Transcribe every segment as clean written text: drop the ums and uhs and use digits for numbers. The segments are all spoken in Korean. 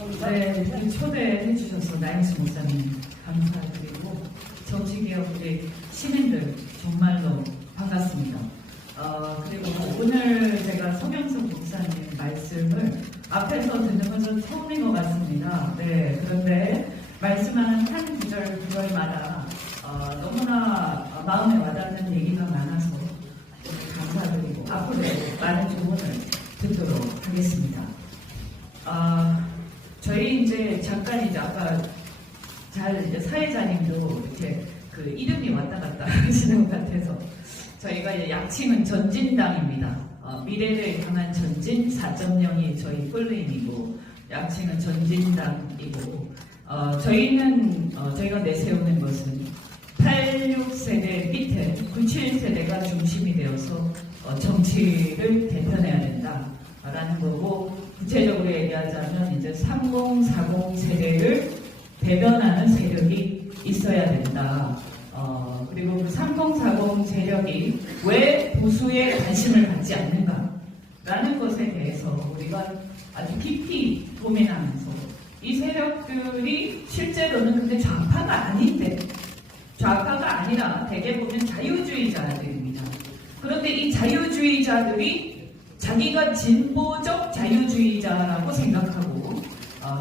네, 초대해 주셔서 나영수 목사님 감사드리고 정치개혁 우리 시민들 정말로 반갑습니다. 그리고 오늘 제가 서명석 목사님 말씀을 앞에서 듣는 건 좀 처음인 것 같습니다. 네, 그런데 말씀하는 한 구절 그걸마다 너무나 마음에 와닿는 얘기가 많아서 감사드리고 앞으로 많은 조언을 듣도록 하겠습니다. 저희 이제 잠깐 이제 아까 이제 사회자님도 이렇게 그 이름이 왔다 갔다 하시는 것 같아서 저희가 이제 약칭은 전진당입니다. 미래를 향한 전진 4.0이 저희 플레임이고 약칭은 전진당이고 저희는 저희가 내세우는 것은 86세대 밑에 97세대가 중심이 되어서 정치를 개편해야 된다라는 거고 구체적으로 얘기하자면 이제 3040 세대를 대변하는 세력이 있어야 된다. 그리고 그 3040 세력이 왜 보수에 관심을 갖지 않는가라는 것에 대해서 우리가 아주 깊이 고민하면서 이 세력들이 실제로는 근데 좌파가 아닌데 좌파가 아니라 대개 보면 자유주의자들입니다. 그런데 이 자유주의자들이 자기가 진보적 자유주의자라고 생각하고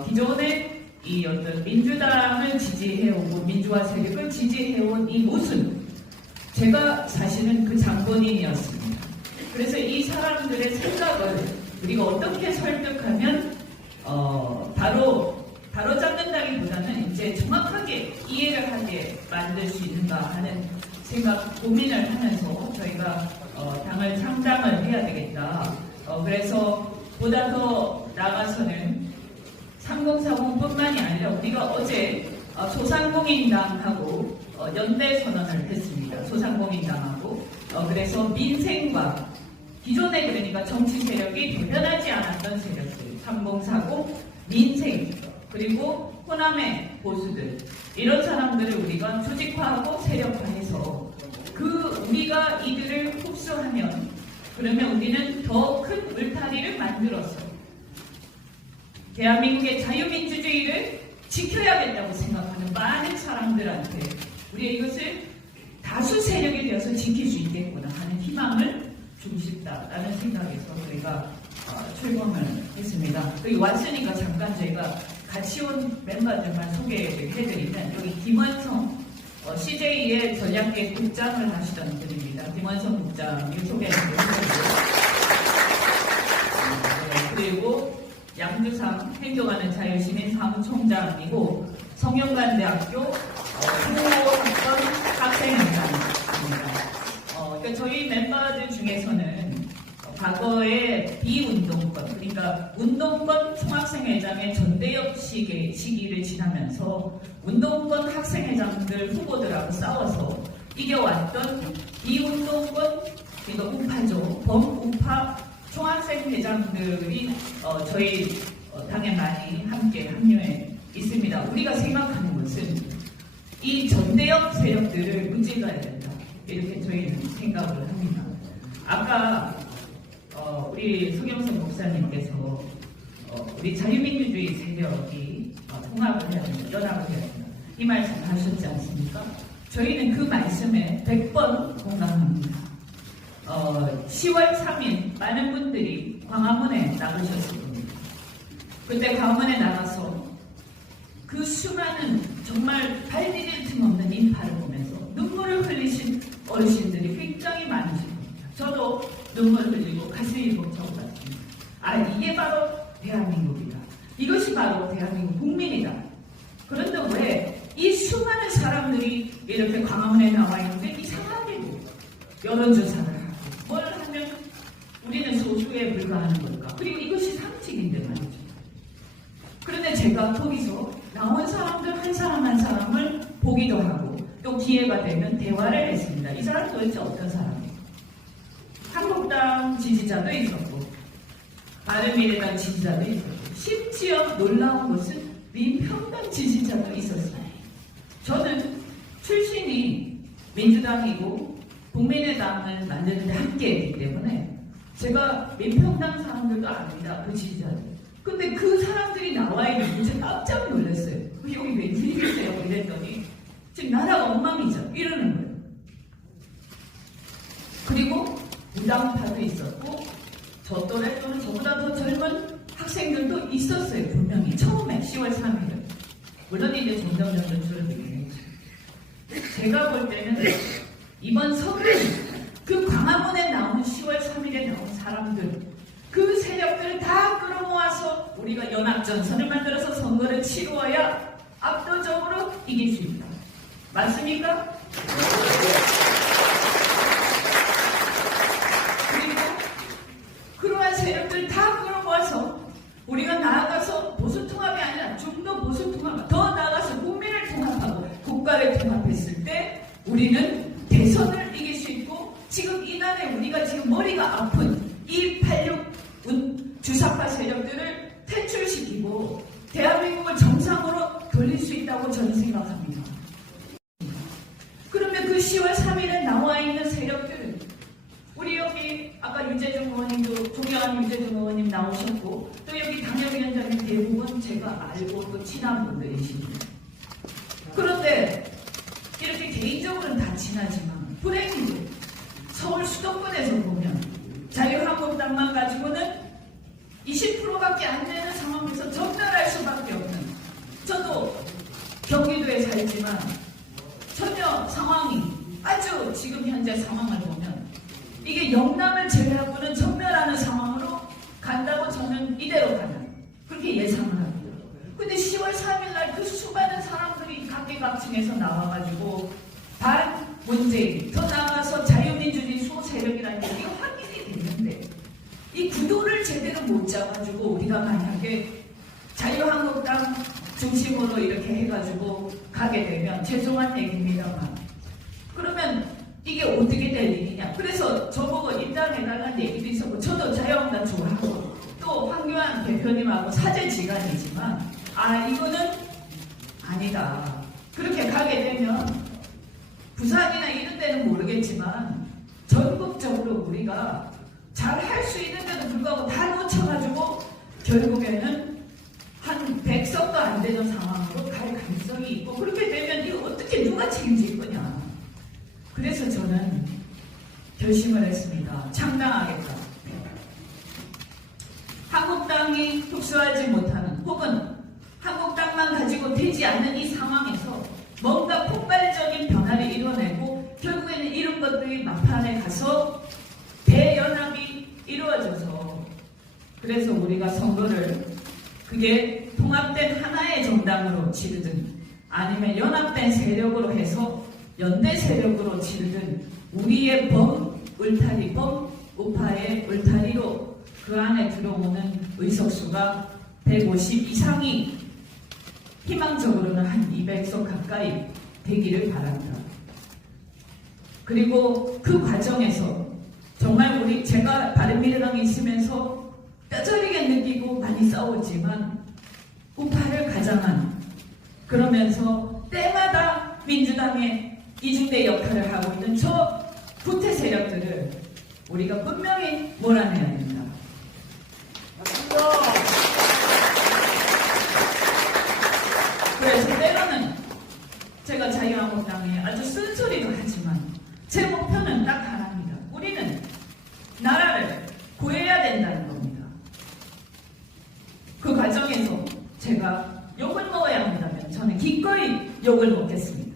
기존에 이 어떤 민주당을 지지해오고 민주화 세력을 지지해온 이 모습 제가 사실은 그 장본인이었습니다. 그래서 이 사람들의 생각을 우리가 어떻게 설득하면 바로 잡는다기보다는 이제 정확하게 이해를 하게 만들 수 있는가 하는 생각 고민을 하면서 저희가 당을 창당을 해야 되겠다. 그래서 보다 더 나아가서는 3040뿐만이 아니라 우리가 어제 소상공인당하고 연대 선언을 했습니다. 소상공인당하고 그래서 민생과 기존에 그러니까 정치 세력이 대변하지 않았던 세력들 3040 민생 그리고 호남의 보수들 이런 사람들을 우리가 조직화하고 세력화해서 우리가 이들을 흡수하면 그러면 우리는 더 큰 울타리를 만들어서 대한민국의 자유민주주의를 지켜야겠다고 생각하는 많은 사람들한테 우리가 이것을 다수 세력이 되어서 지킬 수 있겠구나 하는 희망을 주고 싶다라는 생각에서 저희가 출범을 했습니다. 여기 왔으니까 잠깐 저희가 같이 온 멤버들만 소개해드리면 여기 김원성 CJ의 전략계 국장을 하시던 분입니다. 김원성 국장님 소개해드리고요. 그리고 양주상 행동하는 자유시민 사무총장이고 성균관대학교 국어학번 학생회장입니다. 그러니까 저희 멤버들 중에서는 과거에 비운동권, 그러니까 운동권 총학생회장의 전대협 시기를 지나면서 운동권 학생회장들 후보들하고 싸워서 이겨왔던 비운동권, 그러니까 우파죠. 범우파 총학생회장들이 저희 당에 많이 함께 합류해 있습니다. 우리가 생각하는 것은 이 전대협 세력들을 문제가야 된다. 이렇게 저희는 생각을 합니다. 아까 우리 서경석 목사님께서 우리 자유민주주의 세력이 통합을 해야 된다, 연합을 해야 된다. 이 말씀 하셨지 않습니까? 저희는 그 말씀에 100번 공감합니다. 10월 3일 많은 분들이 광화문에 나가셨을 겁니다. 그때 광화문에 나가서 그 수많은 정말 발 디딜 틈 없는 인파를 보면서 눈물을 흘리신 어르신들이 굉장히 많으실 겁니다. 저도 눈물 흘리고 가슴이 벅차고 갔습니다. 이게 바로 대한민국이다. 이것이 바로 대한민국 국민이다. 그런데 왜 이 수많은 사람들이 이렇게 광화문에 나와 있는데 이상하게도 여론조사를 하고 뭘 하면 우리는 소수에 불과하는 걸까? 그리고 이것이 상식인데 말이죠. 그런데 제가 거기서 나온 사람들 한 사람 한 사람을 보기도 하고 또 기회가 되면 대화를 했습니다. 이 사람 도대체 어떤 사람이에요? 한국당 지지자도 있었고 바른미래당 지지자도 있었고 심지어 놀라운 것은 민평당 지지자도 있었어요. 저는 출신이 민주당이고 국민의당을 만드는데 함께 했기 때문에 제가 민평당 사람들도 압니다. 그 지지자들. 근데 그 사람들이 나와 있는 게 깜짝 놀랐어요. 여기 웬일이세요? 이랬더니 지금 나라가 엉망이죠. 이러는 거예요. 그리고 무당파도 있었고 저 또래 또는 저보다 더 젊은 학생들도 있었어요. 분명히 처음에 10월 3일은. 물론 이제 점점 줄어들긴 했죠. 제가 볼 때는 이번 선거는 그 광화문에 나온 10월 3일에 나온 사람들, 그 세력들을 다 끌어모아서 우리가 연합전선을 만들어서 선거를 치루어야 압도적으로 이길 수 있다. 맞습니까? 그리고 그러한 세력들을 다 끌어모아서 우리가 나아가서 보수통합이 아니라 좀 더 보수통합, 더 나아가서 국민을 통합하고 국가를 통합했을 때 우리는 대선을 이길 수 있고 지금 이날에 우리가 지금 머리가 아픈 이 86 주사파 세력들을 퇴출시키고 대한민국을 정상으로 돌릴 수 있다고 저는 생각합니다. 그러면 그 10월 3일에 나와 있는 세력들은 우리 여기 아까 유재중 의원님도 존경하는 유재중 의원님 나오셨고 또 여기 당협위원장님 대부분 제가 알고 또 친한 분들이십니다. 그런데 이렇게 개인적으로는 다 친하지만 불행히도 서울 수도권에서 보면 자유한국당만 가지고는 20%밖에 안 되는 상황에서 전멸할 수밖에 없는, 저도 경기도에 살지만 전혀 상황이 아주 지금 현재 상황을 보면 이게 영남을 제외하고는 전멸하는 상황으로 간다고 저는 이대로 가면 그렇게 예상을 합니다. 근데 10월 3일날 그 수많은 사람들이 각계각층에서 나와가지고 반문재인, 더 나아가서 자유민주주의 수호세력이라는 얘기가 확인이 됐는데 이 구도를 제대로 못 잡아주고 우리가 만약에 자유한국당 중심으로 이렇게 해가지고 가게 되면 죄송한 얘기입니다만 그러면 이게 어떻게 될 일이냐. 그래서 저보고 입당해달라는 얘기도 있었고 저도 자유한국당 좋아하고 또 황교안 대표님하고 사제지간이지만 이거는 아니다. 그렇게 가게 되면 부산이나 이런 데는 모르겠지만 전국적으로 우리가 잘 할 수 있는데도 불구하고 다 놓쳐가지고 결국에는 한 100석도 안 되는 상황으로 갈 가능성이 있고 그렇게 되면 이거 어떻게 누가 책임질 거냐. 그래서 저는 결심을 했습니다. 창당하겠다. 한국당이 흡수하지 못하는 혹은 한국당만 가지고 되지 않는 이 상황에서 뭔가 폭발적인 변화를 이뤄내고 결국에는 이런 것들이 막판에 가서 대연합이 이루어져서 그래서 우리가 선거를 그게 통합된 하나의 정당으로 치르든 아니면 연합된 세력으로 해서 연대 세력으로 치르든 우리의 울타리, 우파의 울타리로 그 안에 들어오는 의석수가 150 이상이 희망적으로는 한 200석 가까이 되기를 바랍니다. 그리고 그 과정에서 정말 제가 바른미래당에 있으면서 뼈저리게 느끼고 많이 싸웠지만 우파를 가장한 그러면서 때마다 민주당의 이중대 역할을 하고 있는 저 구태 세력들을 우리가 분명히 몰아내야 됩니다. 맞습니다. 그래서 때로는 제가 자유한국당에 아주 쓴소리도 하지만 제 목표는 딱 하나입니다. 우리는 나라를 구해야 된다는 겁니다. 그 과정에서 제가 욕을 먹어야 한다면 저는 기꺼이 욕을 먹겠습니다.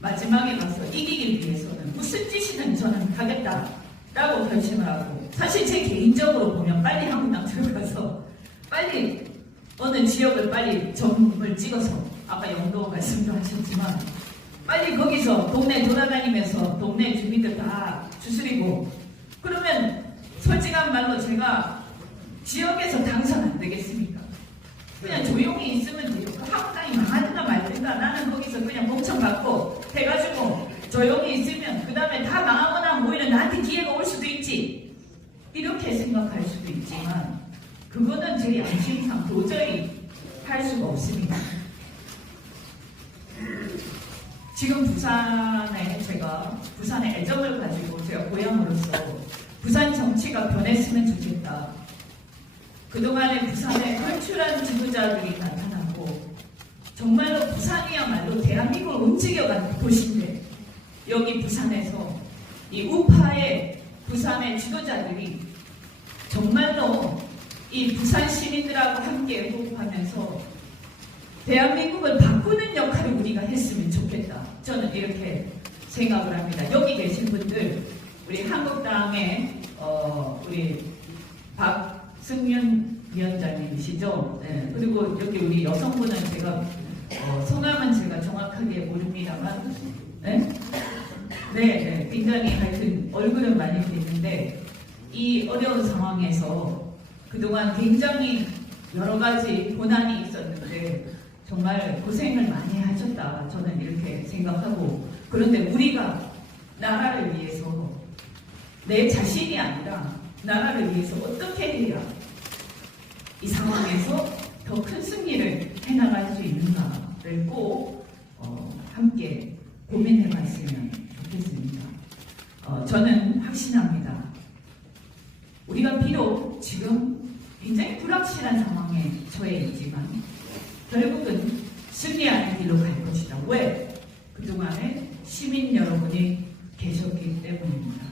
마지막에 가서 이기기 위해서는 무슨 짓이든 저는 하겠다라고 결심을 하고 사실 제 개인적으로 보면 빨리 한국당 들어가서 빨리 어느 지역을 빨리 점을 찍어서 아까 영도 말씀도 하셨지만 빨리 거기서 동네 돌아다니면서 동네 주민들 다 추스리고 그러면 솔직한 말로 제가 지역에서 당선 안 되겠습니까? 그냥 조용히 있으면 돼요. 그 한국당이 망하든가 말든가 나는 거기서 그냥 공천받고 해가지고 조용히 있으면 그 다음에 다 망하거나 모이는 나한테 기회가 올 수도 있지. 이렇게 생각할 수도 있지만 그거는 제 양심상 도저히 할 수가 없습니다. 지금 부산에 제가 부산의 애정을 가지고 제가 고향으로서 부산 정치가 변했으면 좋겠다. 그동안에 부산에 걸출한 지도자들이 나타났고 정말로 부산이야말로 대한민국을 움직여가는 도시인데 여기 부산에서 이 우파의 부산의 지도자들이 정말로 이 부산 시민들하고 함께 호흡하면서 대한민국을 바꾸는 역할을 우리가 했으면 좋겠다. 저는 이렇게 생각을 합니다. 여기 계신 분들 우리 한국당의 우리 박승윤 위원장님이시죠. 네. 그리고 여기 우리 여성분은 제가 성함은 제가 정확하게 모릅니다만 네? 네, 굉장히 하여튼 얼굴은 많이 뵀는데 이 어려운 상황에서 그동안 굉장히 여러 가지 고난이 있었는데 정말 고생을 많이 하셨다. 저는 이렇게 생각하고 그런데 우리가 나라를 위해서 내 자신이 아니라 나라를 위해서 어떻게 해야 이 상황에서 더 큰 승리를 해나갈 수 있는가를 꼭 함께 고민해 봤으면 좋겠습니다. 저는 확신합니다. 우리가 비록 지금 굉장히 불확실한 상황에 처해 있지만 결국은 승리하는 길로 갈 것이다. 왜? 그동안에 시민 여러분이 계셨기 때문입니다.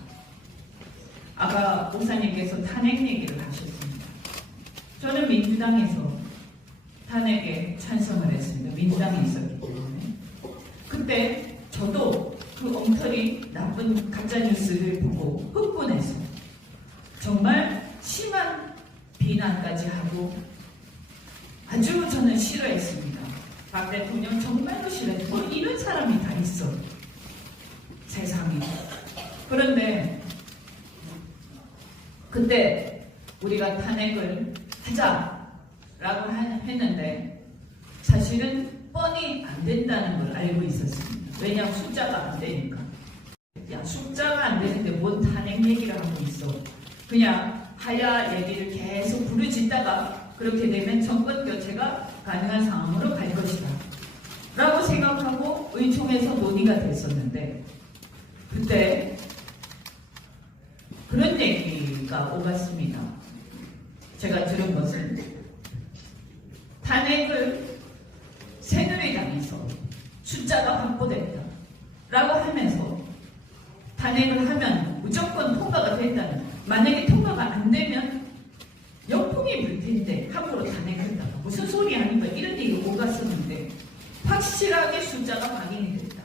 아까 목사님께서 탄핵 얘기를 하셨습니다. 저는 민주당에서 탄핵에 찬성을 했습니다. 민주당에 있었기 때문에. 그때 저도 그 엉터리 나쁜 가짜뉴스를 보고 흥분해서 정말 심한 비난까지 하고 아주 저는 싫어했습니다. 박 대통령 정말로 싫어했어요. 뭐 이런 사람이 다 있어. 세상에. 그런데 그때 우리가 탄핵을 하자라고 했는데 사실은 뻔히 안 된다는 걸 알고 있었습니다. 왜냐하면 숫자가 안 되니까. 야, 숫자가 안 되는데 뭔 탄핵 얘기를 하고 있어. 그냥 하야 얘기를 계속 부르짖다가 그렇게 되면 정권 교체가 가능한 상황으로 갈 것이다 라고 생각하고 의총에서 논의가 됐었는데 그때 그런 얘기가 오갔습니다. 제가 들은 것은 탄핵을 새누리당에서 숫자가 확보됐다 라고 하면서 탄핵을 하면 무조건 통과가 된다는, 만약에 통과가 안 되면 역풍이 불 텐데 함부로 탄핵한다고 무슨 소리 아닌가 이런 얘기가 오갔었는데 확실하게 숫자가 확인이 됐다.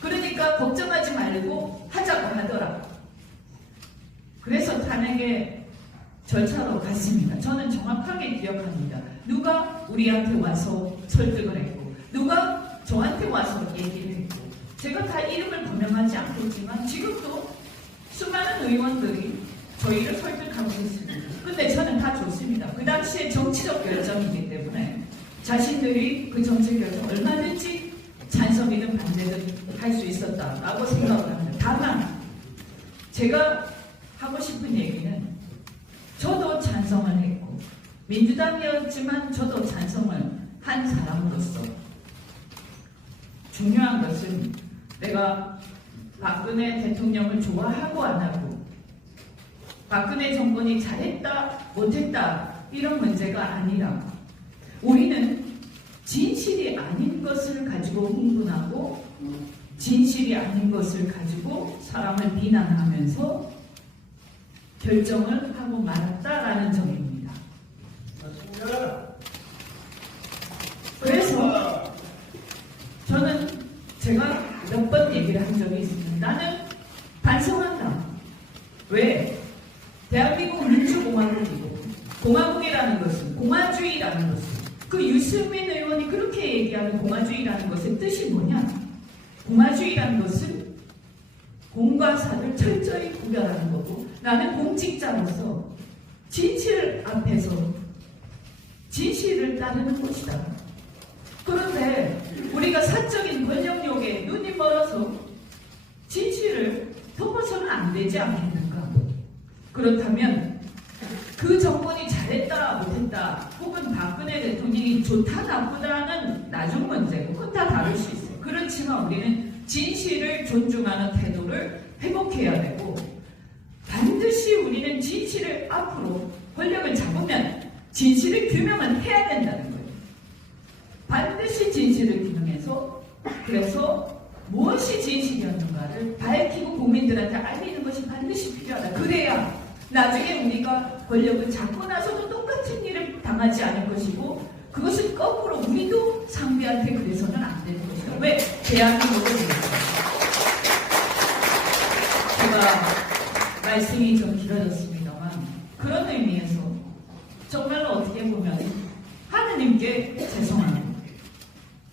그러니까 걱정하지 말고 하자고 하더라. 그래서 탄핵의 절차로 갔습니다. 저는 정확하게 기억합니다. 누가 우리한테 와서 설득을 했고 누가 저한테 와서 얘기를 했고 제가 다 이름을 분명하지 않겠지만 지금도 수많은 의원들이 저희를 설득하고 있습니다. 근데 저는 다 좋습니다. 그 당시에 정치적 결정이기 때문에 자신들이 그 정치 결정 얼마든지 찬성이든 반대든 할 수 있었다라고 생각을 합니다. 다만 제가 하고 싶은 얘기는 저도 찬성을 했고 민주당이었지만 저도 찬성을 한 사람으로서 중요한 것은 내가 박근혜 대통령을 좋아하고 안 하고 박근혜 정권이 잘했다 못했다 이런 문제가 아니라 우리는 진실이 아닌 것을 가지고 흥분하고 진실이 아닌 것을 가지고 사람을 비난하면서 결정을 하고 말았다라는 점입니다. 그래서 저는 제가 몇 번 얘기를 한 적이 있습니다. 나는 반성한다. 왜? 대한민국 민주공화국이고 공화국이라는 것은 공화주의라는 것은 그 유승민 의원이 그렇게 얘기하는 공화주의라는 것의 뜻이 뭐냐? 공화주의라는 것은 공과 사를 철저히 구별하는 거고 나는 공직자로서 진실 앞에서 진실을 따르는 것이다. 그런데 우리가 사적인 권력욕에 눈이 멀어서 진실을 덮어서는 안 되지 않겠는가? 그렇다면 그 정권이 잘했다 못했다 혹은 박근혜 대통령이 좋다 나쁘다는 나중 문제고 그건 다 다를 수 있어요. 그렇지만 우리는 진실을 존중하는 태도를 회복해야 되고 반드시 우리는 진실을 앞으로 권력을 잡으면 진실을 규명은 해야 된다는 거예요. 반드시 진실을 규명해서 그래서 무엇이 진실이었는가를 밝히고 국민들한테 알리는 것이 반드시 필요하다. 그래야 나중에 우리가 권력을 잡고 나서도 똑같은 일을 당하지 않을 것이고 그것을 거꾸로 우리도 상대한테 그래서는 안 되는 것이다. 왜? 대한민국을 위해서. 제가 말씀이 좀 길어졌습니다만 그런 의미에서 정말로 어떻게 보면 하느님께 죄송합니다.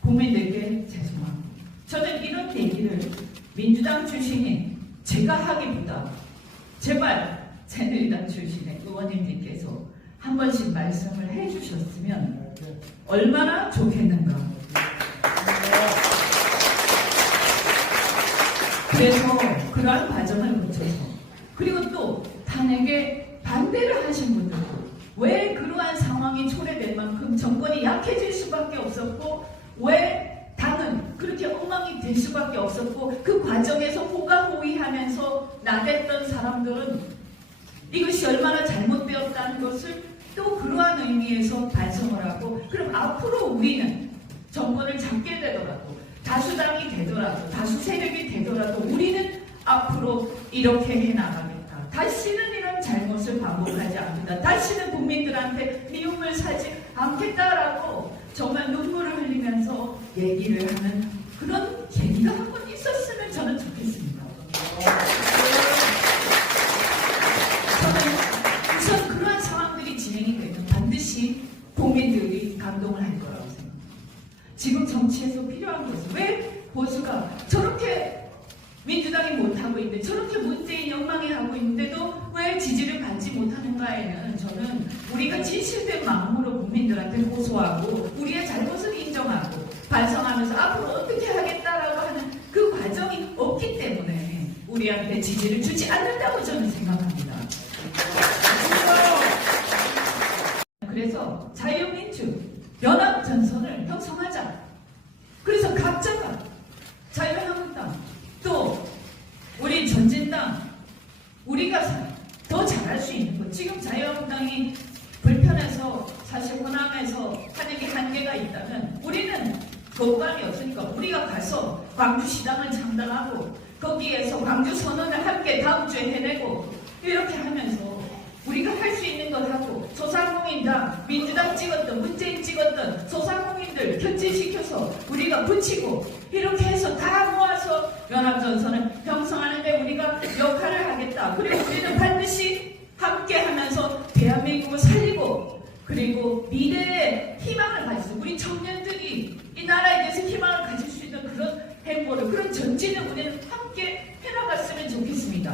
국민들께 죄송합니다. 저는 이런 얘기를 민주당 출신인 제가 하기보다 제발 새누리당 출신의 의원님들께서 한 번씩 말씀을 해주셨으면 얼마나 좋겠는가. 그래서 그러한 과정을 거쳐서 그리고 또 탄핵에 반대를 하신 분들도 왜 그러한 상황이 초래될 만큼 정권이 약해질 수밖에 없었고 왜 당은 그렇게 엉망이 될 수밖에 없었고 그 과정에서 호가호위하면서 나댔던 사람들은 이것이 얼마나 잘못되었다는 것을 또 그러한 의미에서 반성을 하고 그럼 앞으로 우리는 정권을 잡게 되더라도 다수당이 되더라도 다수 세력이 되더라도 우리는 앞으로 이렇게 해나가겠다. 다시는 이런 잘못을 반복하지 않는다. 다시는 국민들한테 미움을 사지 않겠다라고 정말 눈물을 흘리면서 얘기를 하는 그런 계기가 한 번 있었으면 저는 좋겠습니다. 저는 우선 그러한 상황들이 진행이 되면 반드시 국민들이 감동을 할 거라고 생각합니다. 지금 정치에서 필요한 것은 왜 보수가 저렇게 민주당이 못하고 있는데 저렇게 문재인 영망이 하고 있는데도 왜 지지를 받지 못하는가에는 저는 우리가 진실된 마음으로 국민들한테 호소하고 우리의 잘못을 인정하고 반성하면서 앞으로 어떻게 하겠다라고 하는 그 과정이 없기 때문에 우리한테 지지를 주지 않는다고 저는 생각합니다. 그래서 자유민주 연합전선을 형성하자. 그래서 각자가 자유한국당 또 우리 전진당 우리가 더 잘할 수 있는 것. 지금 자유한국당이 불편해서 사실 호남에서 하는 게 한계가 있다면 우리는 거부감이 없으니까 우리가 가서 광주시당을 창당하고 거기에서 광주 선언을 함께 다음 주에 해내고 이렇게 하면서 우리가 할 수 있는 것 하고 소상공인당 민주당 찍었던 문재인 찍었던 소상공인들 견제시켜서 우리가 붙이고 이렇게 해서 다 모아서 연합전선을 형성하는데 우리가 역할을 하겠다. 그리고 우리는 반드시 함께하면서 대한민국을 살리고 그리고 미래의 희망을 가지고 우리 청년들이 이 나라에 대해서 희망을 가질 수 있는 그런 행보를 그런 전진을 우리는 함께 해나갔으면 좋겠습니다.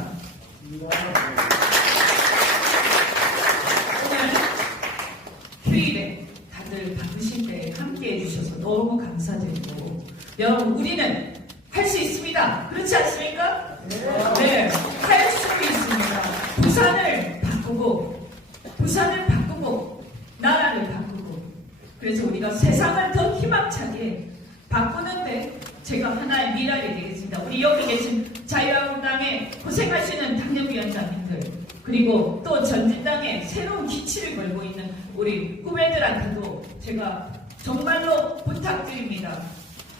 휴일에 다들 바쁘신 때 함께 해주셔서 너무 감사드리고 여러분 우리는 할 수 있습니다. 그렇지 않습니까? 네, 할 수 있습니다. 부산을 바꾸고 나라를 바꾸고 그래서 우리가 세상을 더 희망차게 바꾸는데 제가 하나의 미랄이 되겠습니다. 우리 여기 계신 자유한국당에 고생하시는 당협위원장님들 그리고 또 전진당에 새로운 기치를 걸고 있는 우리 후배들한테도 제가 정말로 부탁드립니다.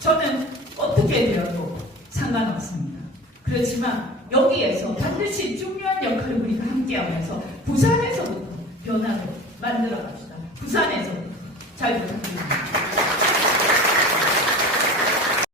저는 어떻게 되어도 상관없습니다. 그렇지만 여기에서 반드시 중요한 역할을 우리가 함께하면서 부산에서부터 변화를 만들어 갑시다. 부산에서부터 잘 부탁드립니다.